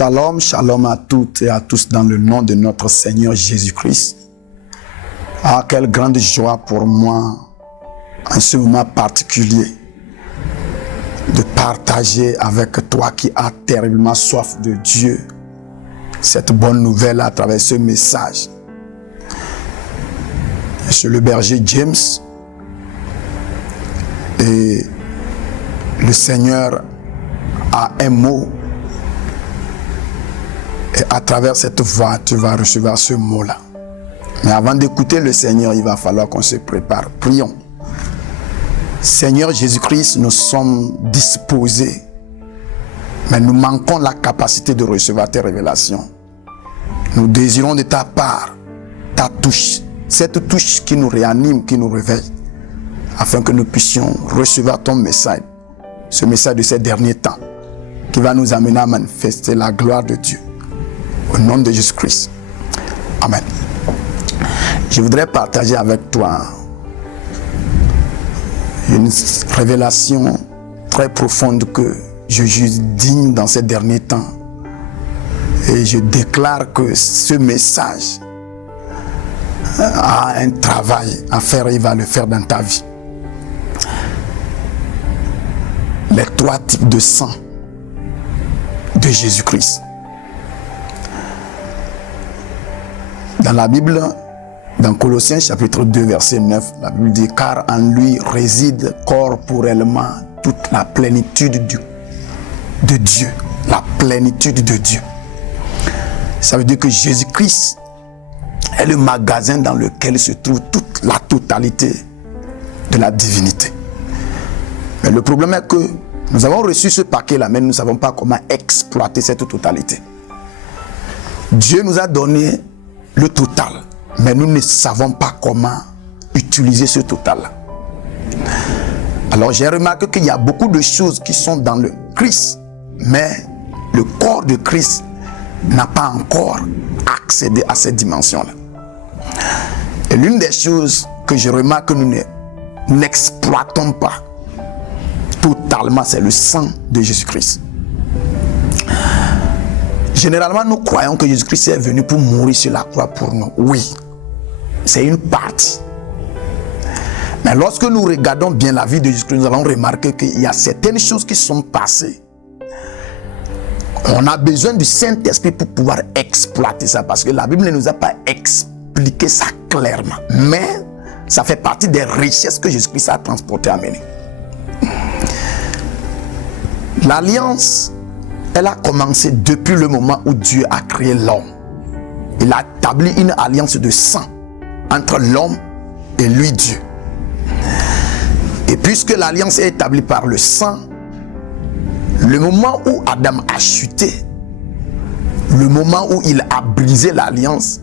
Shalom, shalom à toutes et à tous dans le nom de notre Seigneur Jésus-Christ. Ah, quelle grande joie pour moi, en ce moment particulier, de partager avec toi qui as terriblement soif de Dieu, cette bonne nouvelle à travers ce message. Je suis le berger James et le Seigneur a un mot et à travers cette voix, tu vas recevoir ce mot-là. Mais avant d'écouter le Seigneur, il va falloir qu'on se prépare. Prions. Seigneur Jésus-Christ, nous sommes disposés, mais nous manquons la capacité de recevoir tes révélations. Nous désirons de ta part ta touche, cette touche qui nous réanime, qui nous réveille, afin que nous puissions recevoir ton message, ce message de ces derniers temps, qui va nous amener à manifester la gloire de Dieu. Au nom de Jésus-Christ. Amen. Je voudrais partager avec toi une révélation très profonde que je juge digne dans ces derniers temps. Et je déclare que ce message a un travail à faire et il va le faire dans ta vie. Les 3 types de sang de Jésus-Christ. Dans la Bible, dans Colossiens chapitre 2 verset 9, la Bible dit « Car en lui réside corporellement toute la plénitude de Dieu. » La plénitude de Dieu. Ça veut dire que Jésus-Christ est le magasin dans lequel se trouve toute la totalité de la divinité. Mais le problème est que nous avons reçu ce paquet-là, mais nous ne savons pas comment exploiter cette totalité. Dieu nous a donné le total, mais nous ne savons pas comment utiliser ce total-là. Alors j'ai remarqué qu'il y a beaucoup de choses qui sont dans le Christ, mais le corps de Christ n'a pas encore accédé à cette dimension-là. Et l'une des choses que je remarque que nous n'exploitons pas totalement, c'est le sang de Jésus-Christ. Généralement, nous croyons que Jésus-Christ est venu pour mourir sur la croix pour nous. Oui, c'est une partie. Mais lorsque nous regardons bien la vie de Jésus-Christ, nous allons remarquer qu'il y a certaines choses qui sont passées. On a besoin du Saint-Esprit pour pouvoir exploiter ça, parce que la Bible ne nous a pas expliqué ça clairement. Mais ça fait partie des richesses que Jésus-Christ a transportées, amenées. L'alliance, elle a commencé depuis le moment où Dieu a créé l'homme. Il a établi une alliance de sang entre l'homme et lui, Dieu. Et puisque l'alliance est établie par le sang, le moment où Adam a chuté, le moment où il a brisé l'alliance,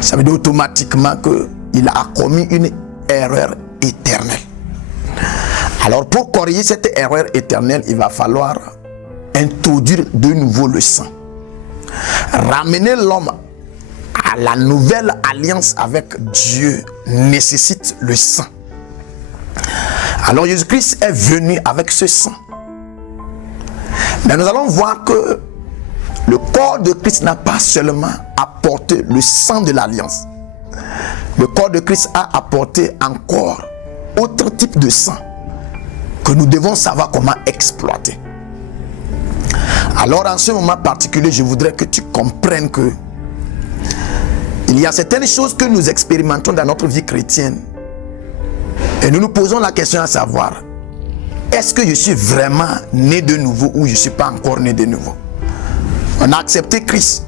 ça veut dire automatiquement qu'il a commis une erreur éternelle. Alors pour corriger cette erreur éternelle, il va falloir introduire de nouveau le sang. Ramener l'homme à la nouvelle alliance avec Dieu nécessite le sang. Alors Jésus-Christ est venu avec ce sang. Mais nous allons voir que le corps de Christ n'a pas seulement apporté le sang de l'alliance. Le corps de Christ a apporté encore autre type de sang que nous devons savoir comment exploiter. Alors en ce moment particulier, je voudrais que tu comprennes que il y a certaines choses que nous expérimentons dans notre vie chrétienne et nous nous posons la question à savoir: est-ce que je suis vraiment né de nouveau ou je ne suis pas encore né de nouveau? On a accepté Christ,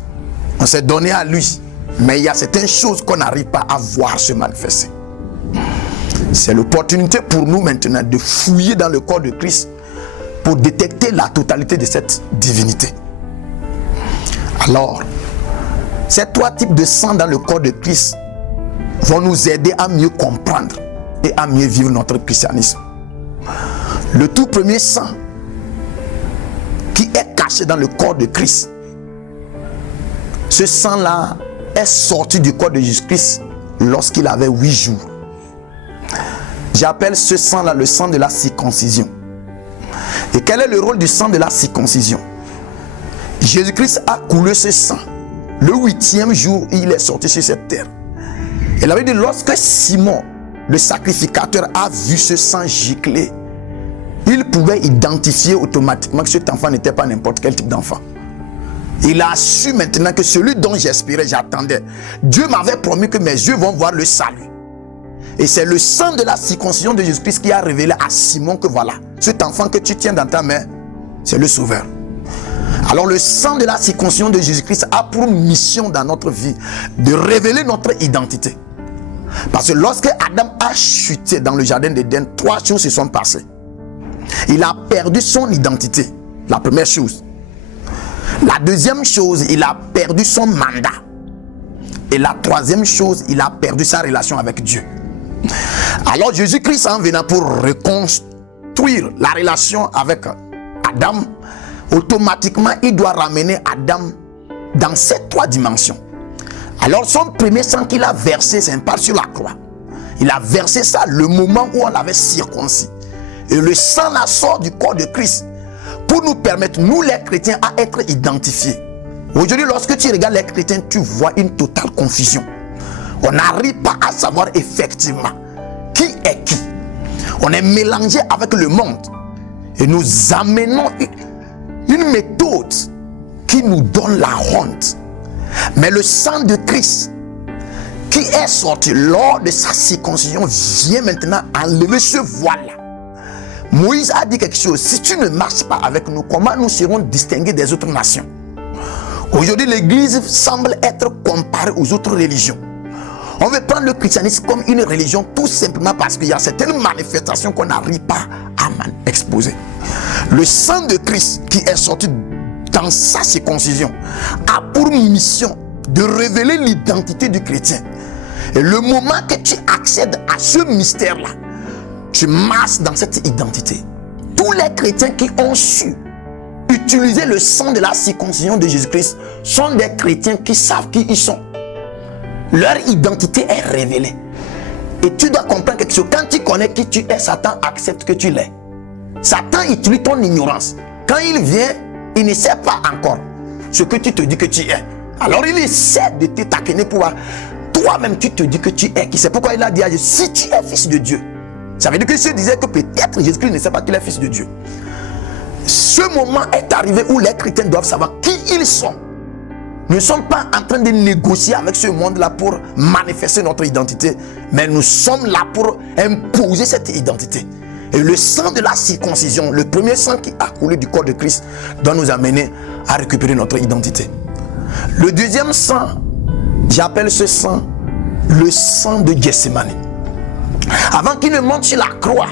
on s'est donné à lui, mais il y a certaines choses qu'on n'arrive pas à voir se manifester. C'est l'opportunité pour nous maintenant de fouiller dans le corps de Christ pour détecter la totalité de cette divinité. Alors, ces 3 types de sang dans le corps de Christ vont nous aider à mieux comprendre et à mieux vivre notre christianisme. Le tout premier sang qui est caché dans le corps de Christ, ce sang-là est sorti du corps de Jésus-Christ lorsqu'il avait 8 jours. J'appelle ce sang-là le sang de la circoncision. Et quel est le rôle du sang de la circoncision? Jésus-Christ a coulé ce sang. Le 8e jour, il est sorti sur cette terre. Et la Bible dit, lorsque Simon, le sacrificateur, a vu ce sang gicler, il pouvait identifier automatiquement que cet enfant n'était pas n'importe quel type d'enfant. Il a su maintenant que celui dont j'espérais, j'attendais. Dieu m'avait promis que mes yeux vont voir le salut. Et c'est le sang de la circoncision de Jésus-Christ qui a révélé à Simon que voilà, cet enfant que tu tiens dans ta main, c'est le Sauveur. Alors le sang de la circoncision de Jésus-Christ a pour mission dans notre vie de révéler notre identité. Parce que lorsque Adam a chuté dans le jardin d'Éden, 3 choses se sont passées. Il a perdu son identité, la première chose. La deuxième chose, il a perdu son mandat. Et la troisième chose, il a perdu sa relation avec Dieu. Alors Jésus-Christ en venant pour reconstruire la relation avec Adam, automatiquement il doit ramener Adam dans ces 3 dimensions. Alors son premier sang qu'il a versé, c'est un pas sur la croix. Il a versé ça le moment où on l'avait circoncis. Et le sang là sort du corps de Christ pour nous permettre, nous les chrétiens, à être identifiés. Aujourd'hui, lorsque tu regardes les chrétiens, tu vois une totale confusion. On n'arrive pas à savoir effectivement qui est qui. On est mélangé avec le monde. Et nous amenons une méthode qui nous donne la honte. Mais le sang de Christ qui est sorti lors de sa circoncision vient maintenant enlever ce voile-là. Moïse a dit quelque chose. Si tu ne marches pas avec nous, comment nous serons distingués des autres nations? Aujourd'hui, l'église semble être comparée aux autres religions. On veut prendre le christianisme comme une religion tout simplement parce qu'il y a certaines manifestations qu'on n'arrive pas à exposer. Le sang de Christ qui est sorti dans sa circoncision a pour mission de révéler l'identité du chrétien. Et le moment que tu accèdes à ce mystère-là, tu marches dans cette identité. Tous les chrétiens qui ont su utiliser le sang de la circoncision de Jésus-Christ sont des chrétiens qui savent qui ils sont. Leur identité est révélée. Et tu dois comprendre quelque chose. Quand tu connais qui tu es, Satan accepte que tu l'es. Satan utilise ton ignorance. Quand il vient, il ne sait pas encore ce que tu te dis que tu es. Alors il essaie de te taquiner pour voir. Toi-même tu te dis que tu es qui. C'est pourquoi il a dit à Jésus, si tu es fils de Dieu. Ça veut dire que je disais que peut-être Jésus-Christ ne sait pas qu'il est fils de Dieu. Ce moment est arrivé où les chrétiens doivent savoir qui ils sont. Nous ne sommes pas en train de négocier avec ce monde-là pour manifester notre identité, mais nous sommes là pour imposer cette identité. Et le sang de la circoncision, le premier sang qui a coulé du corps de Christ, doit nous amener à récupérer notre identité. Le deuxième sang, j'appelle ce sang le sang de Gethsémani. Avant qu'il ne monte sur la croix,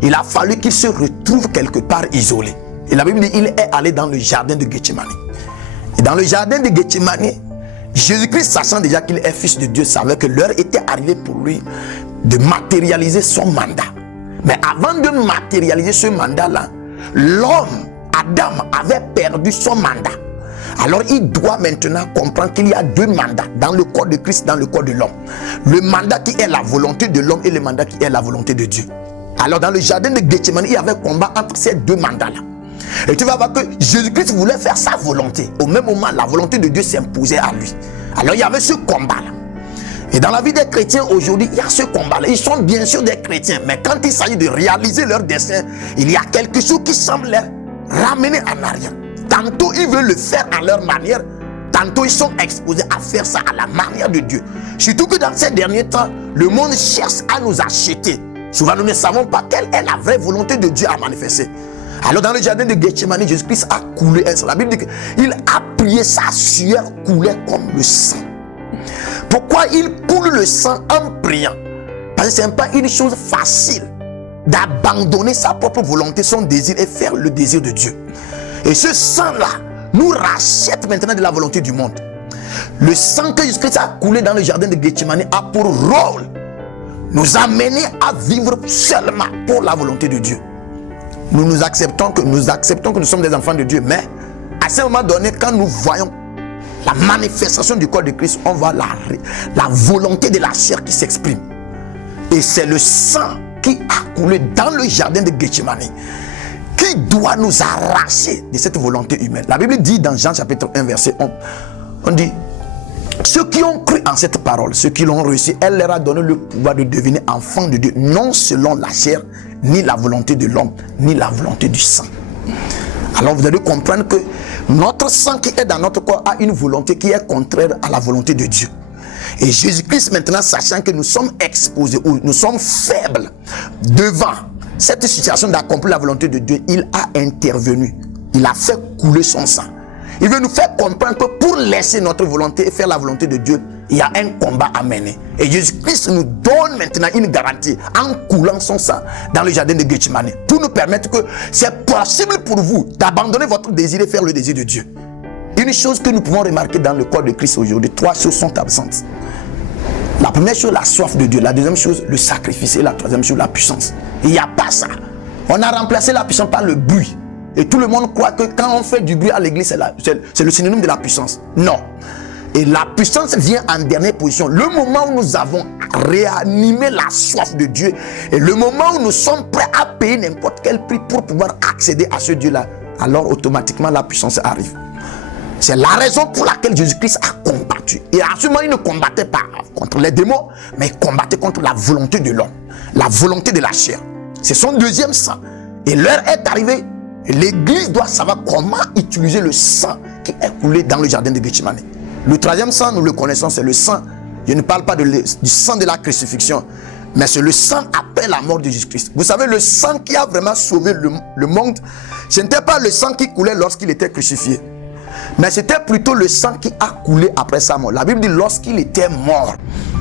il a fallu qu'il se retrouve quelque part isolé. Et la Bible dit qu'il est allé dans le jardin de Gethsémani. Et dans le jardin de Gethsémani, Jésus-Christ, sachant déjà qu'il est fils de Dieu, savait que l'heure était arrivée pour lui de matérialiser son mandat. Mais avant de matérialiser ce mandat-là, l'homme, Adam, avait perdu son mandat. Alors il doit maintenant comprendre qu'il y a 2 mandats dans le corps de Christ, dans le corps de l'homme. Le mandat qui est la volonté de l'homme et le mandat qui est la volonté de Dieu. Alors dans le jardin de Gethsémani, il y avait combat entre ces 2 mandats-là. Et tu vas voir que Jésus-Christ voulait faire sa volonté. Au même moment, la volonté de Dieu s'imposait à lui. Alors il y avait ce combat-là. Et dans la vie des chrétiens aujourd'hui, il y a ce combat-là. Ils sont bien sûr des chrétiens, mais quand il s'agit de réaliser leur dessein, il y a quelque chose qui semble les ramener en arrière. Tantôt ils veulent le faire à leur manière, tantôt ils sont exposés à faire ça à la manière de Dieu. Surtout que dans ces derniers temps, le monde cherche à nous acheter. Souvent nous ne savons pas quelle est la vraie volonté de Dieu à manifester. Alors dans le jardin de Gethsémani, Jésus-Christ a coulé un sang. La Bible dit qu'il a prié, sa sueur coulait comme le sang. Pourquoi il coule le sang en priant? Parce que ce n'est pas une chose facile d'abandonner sa propre volonté, son désir et faire le désir de Dieu. Et ce sang-là nous rachète maintenant de la volonté du monde. Le sang que Jésus-Christ a coulé dans le jardin de Gethsémani a pour rôle nous amener à vivre seulement pour la volonté de Dieu. Nous acceptons que nous sommes des enfants de Dieu, mais à ce moment donné, quand nous voyons la manifestation du corps de Christ, on voit la volonté de la chair qui s'exprime. Et c'est le sang qui a coulé dans le jardin de Gethsémani qui doit nous arracher de cette volonté humaine. La Bible dit dans Jean chapitre 1 verset 1, on dit, ceux qui ont cru en cette parole, ceux qui l'ont reçu, elle leur a donné le pouvoir de devenir enfants de Dieu, non selon la chair, ni la volonté de l'homme, ni la volonté du sang. Alors vous allez comprendre que notre sang qui est dans notre corps a une volonté qui est contraire à la volonté de Dieu. Et Jésus-Christ maintenant, sachant que nous sommes exposés, ou nous sommes faibles devant cette situation d'accomplir la volonté de Dieu, il a intervenu. Il a fait couler son sang. Il veut nous faire comprendre que pour laisser notre volonté et faire la volonté de Dieu, il y a un combat à mener. Et Jésus-Christ nous donne maintenant une garantie en coulant son sang dans le jardin de Gethsemane pour nous permettre que c'est possible pour vous d'abandonner votre désir et faire le désir de Dieu. Une chose que nous pouvons remarquer dans le corps de Christ aujourd'hui, 3 choses sont absentes. La première chose, la soif de Dieu. La deuxième chose, le sacrifice. Et la troisième chose, la puissance. Il n'y a pas ça. On a remplacé la puissance par le bruit. Et tout le monde croit que quand on fait du bruit à l'église, c'est le synonyme de la puissance. Non. Et la puissance vient en dernière position. Le moment où nous avons réanimé la soif de Dieu et le moment où nous sommes prêts à payer n'importe quel prix pour pouvoir accéder à ce Dieu-là, alors automatiquement la puissance arrive. C'est la raison pour laquelle Jésus-Christ a combattu. Et à ce moment, il ne combattait pas contre les démons, mais il combattait contre la volonté de l'homme, la volonté de la chair. C'est son deuxième sang. Et l'heure est arrivée. L'église doit savoir comment utiliser le sang qui est coulé dans le jardin de Gethsemane. Le troisième sang, nous le connaissons, c'est le sang. Je ne parle pas du sang de la crucifixion, mais c'est le sang après la mort de Jésus-Christ. Vous savez, le sang qui a vraiment sauvé le monde, ce n'était pas le sang qui coulait lorsqu'il était crucifié, mais c'était plutôt le sang qui a coulé après sa mort. La Bible dit lorsqu'il était mort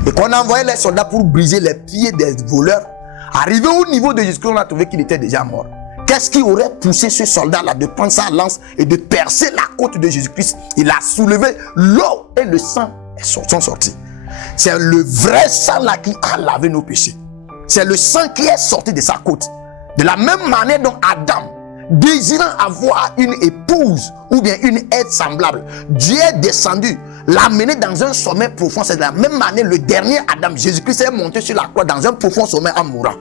et qu'on envoyait les soldats pour briser les pieds des voleurs, arrivé au niveau de Jésus-Christ, on a trouvé qu'il était déjà mort. Qu'est-ce qui aurait poussé ce soldat-là de prendre sa lance et de percer la côte de Jésus-Christ? Il a soulevé l'eau et le sang sont sortis. C'est le vrai sang là qui a lavé nos péchés. C'est le sang qui est sorti de sa côte. De la même manière dont Adam, désirant avoir une épouse ou bien une aide semblable, Dieu est descendu, l'a mené dans un sommet profond. C'est de la même manière le dernier Adam, Jésus-Christ, est monté sur la croix dans un profond sommet en mourant.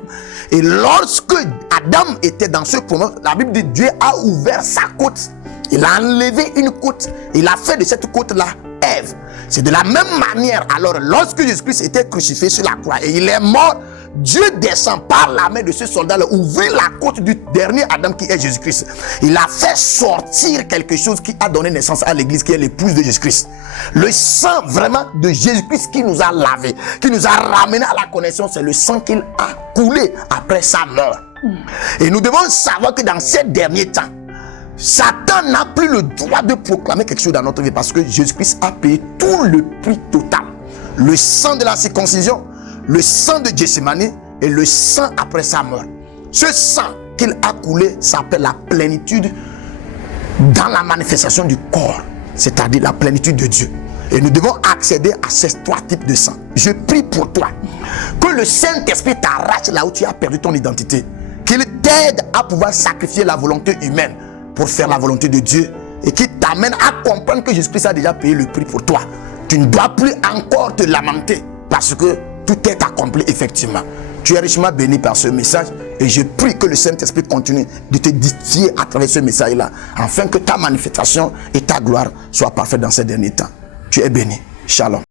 Et lorsque Adam était dans ce profond, la Bible dit Dieu a ouvert sa côte. Il a enlevé une côte. Il a fait de cette côte-là Ève. C'est de la même manière. Alors lorsque Jésus-Christ était crucifié sur la croix et il est mort, Dieu descend par la main de ce soldat-là, ouvrir la côte du dernier Adam qui est Jésus-Christ. Il a fait sortir quelque chose qui a donné naissance à l'église, qui est l'épouse de Jésus-Christ. Le sang vraiment de Jésus-Christ qui nous a lavé, qui nous a ramené à la connaissance, c'est le sang qu'il a coulé après sa mort. Et nous devons savoir que dans ces derniers temps, Satan n'a plus le droit de proclamer quelque chose dans notre vie parce que Jésus-Christ a payé tout le prix total. Le sang de la circoncision, le sang de Gethsemane et le sang après sa mort. Ce sang qu'il a coulé s'appelle la plénitude dans la manifestation du corps, c'est-à-dire la plénitude de Dieu. Et nous devons accéder à ces trois types de sang. Je prie pour toi que le Saint-Esprit t'arrache là où tu as perdu ton identité, qu'il t'aide à pouvoir sacrifier la volonté humaine pour faire la volonté de Dieu et qu'il t'amène à comprendre que Jésus-Christ a déjà payé le prix pour toi. Tu ne dois plus encore te lamenter parce que tout est accompli effectivement. Tu es richement béni par ce message et je prie que le Saint-Esprit continue de te défier à travers ce message-là afin que ta manifestation et ta gloire soient parfaites dans ces derniers temps. Tu es béni. Shalom.